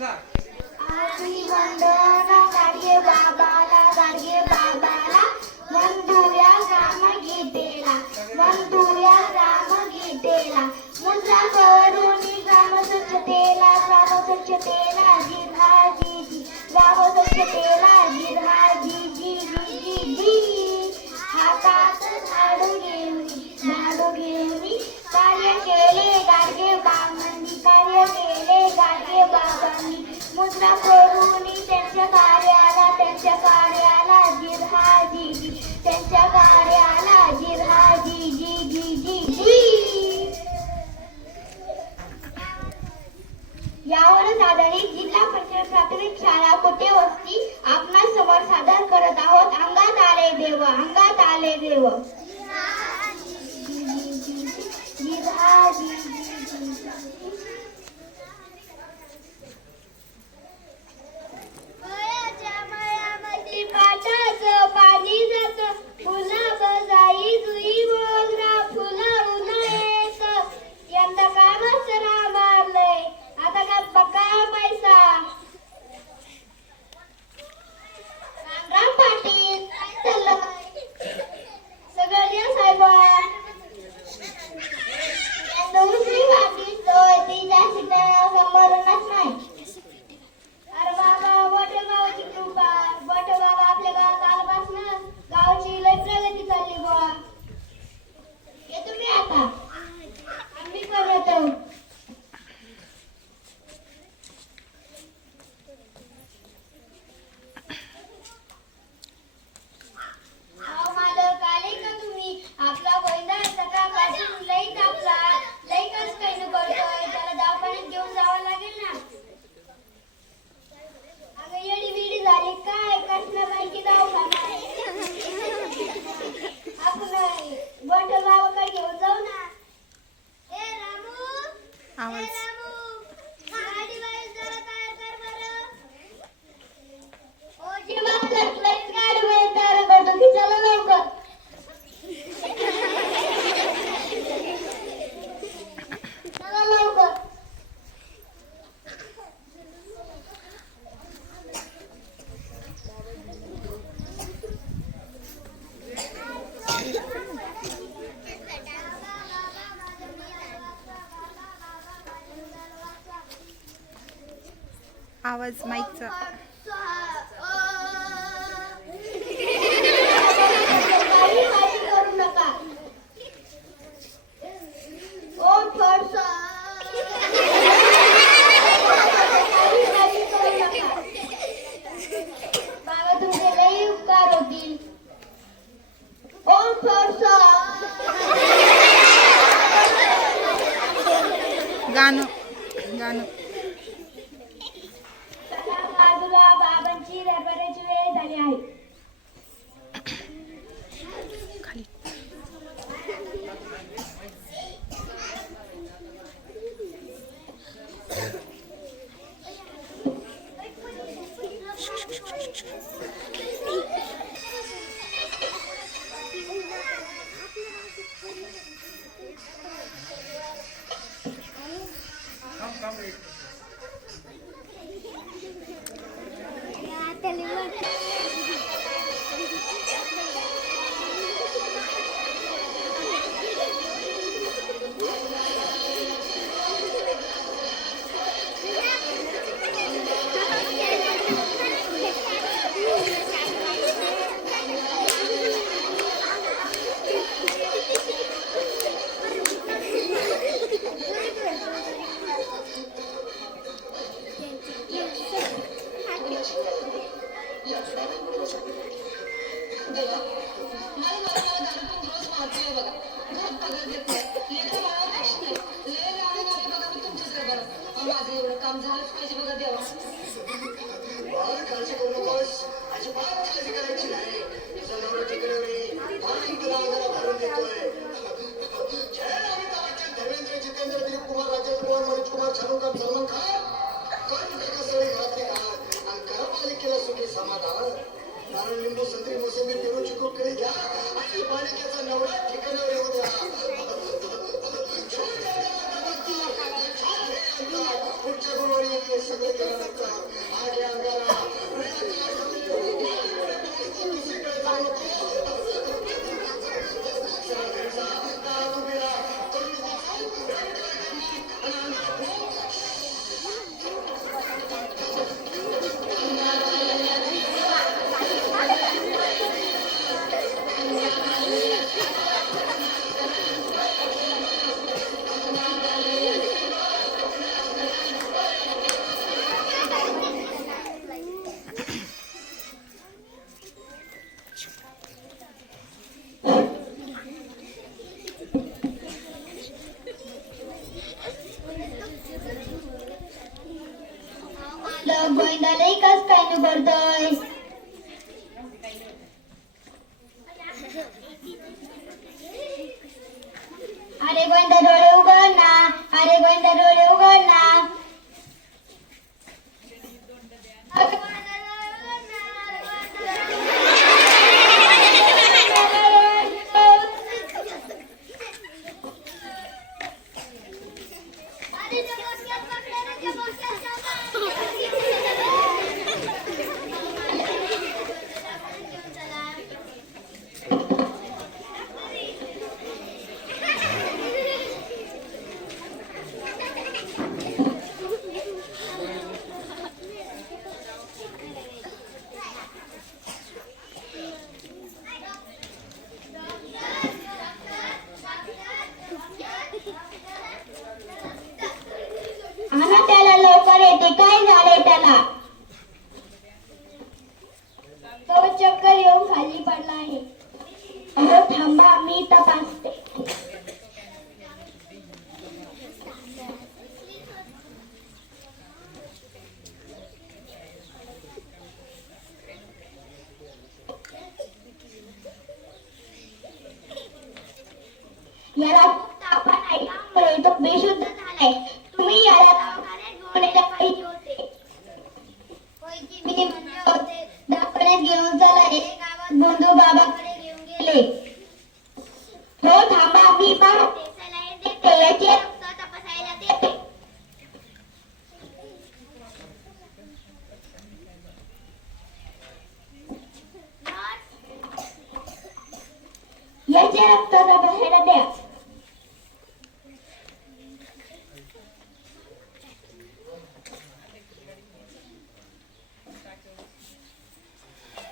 आधी वंदना गाडगे बाबाला वंदूया ग्रामगीतेला मुद्रा करुणी ग्राम स्वच्छतेला जिल्हा जी ग्राम स्वच्छतेला जिल्हा जी हातात झाडू घेऊन कार्य केले गाडगे बाबांनी मुद्रा करुणी त्यांच्या कार्याला जिल्हा जी यावरच आधारित जिल्हा परिषद प्राथमिक शाळा कोटे वस्ती आपणा समोर सादर करत आहोत अंगात आले देव पाणी जात फुला बजाई जुई मोगरा फुलावून येत यंदा काय मसरा मारलंय आता का बका पैसा रामराम पाटील सगळ्या साहेबा दुसरी वाटी तिच्या समोरूनच नाही अरे बाबा मोठे गावाची कृपा मोठे बाबा आपल्या गावात आल्यापासून गावची लय प्रगती चालली बुवा येतो मी आता आम्ही पण येतो आपला गोविंदा सकाळपासून लई तापला लई कस काही न करतोय त्याला दवाखान्यात घेऊन जावं लागेल ना अगं येडी बिडी झाली काय कसल्यापैकी दवाखाना आपण बंड गावाकडे घेऊन जाऊ ना ए रामू गाडी बाहेर जरा तयार कर बरं ओ जेव्हा लईच गाडी बाहेर तयार करतो की चला लवकर आवाज माईकचा बाबा तुमचे लई उपकार होतील गाणं बाजूला बाबांची दरबाराची वेळ झाली आहे खाली काम झालंच पाहिजे बघा देवा काळजी करू नकोस अजिबात काळजी करायची नाही धर्मेंद्र जितेंद्र दिलीप कुमार राजेश कुमार मनोज कुमार शाहरुख खान सलमान खान सगळे घरातले आणि घरपालिकेला सुखी समाधान नारळ लिंबू संत्री मोसंबी पेरू चिकू केळी घ्या आणि पालिकेचा नवरा ठिकाणावर येऊ द्या पुढच्या गुरुवारी हे सगळं केल्यानंतर आगे अंगारा दुसरीकडे जाऊ नको. गोविंदा लई कस काय न करतोय. अरे गोविंदा डोळे उघड ना. अरे गोविंदा डोळे उघड ना. आणा त्याला लवकर येते. काय झालंय त्याला. तो चक्कर येऊन खाली पडला आहे. अहो थांबा मी तपासते. याला ताप आहे त्यामुळे तो बेशुद्ध झालाय. तुम्ही याला दवाखान्यात घेऊन यायला पाहिजे होते. होय की मी म्हणले होते दवाखान्यात घेऊन चला. हे गावात बंधू बाबाकडे घेऊन गेले. हो थांबा मी पाहते. सलाईन देते. याचे रक्त तपासायला देते. याचे रक्त तपासायला द्या.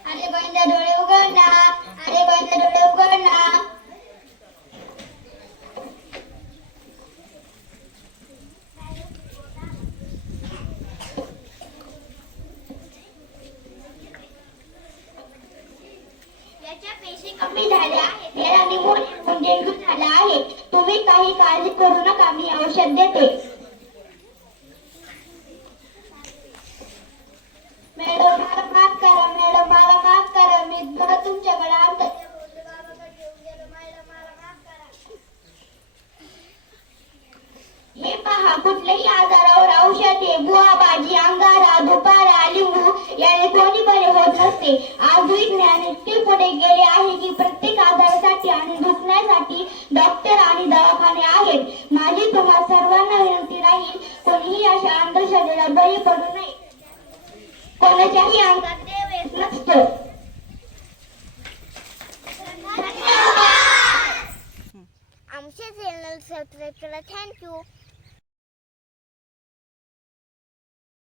अरे गोविंदा डोळे उघड ना. अरे गोविंदा डोळे उघड ना. याच्या पेशी कमी झाल्या आहेत. याला निमोनिया डेंग्यू झाला आहे. तुम्ही काही काळजी करू नका. मी औषध देते. मॅडम मला माफ करा. मॅडम मला माफ करा. मी तुमच्याकडे आणतो. हे पहा कुठल्याही आजारावर औषध आहे. बुवा भाजी अंगारा दुपारा लिंबू याने कोणी बरे होत नसते. आज विज्ञान इतके पुढे गेले आहे की प्रत्येक आजारासाठी आणि दुखण्यासाठी डॉक्टर आणि दवाखाने आहेत. माझी तुम्हा सर्वांना विनंती राहील कोणीही अशा अंधश्रद्धेला बळी पडू नये. कोणाच्याही अंगात देव येत नसतो. आमच्या चॅनल सबस्क्राईब करा. थँक्यू.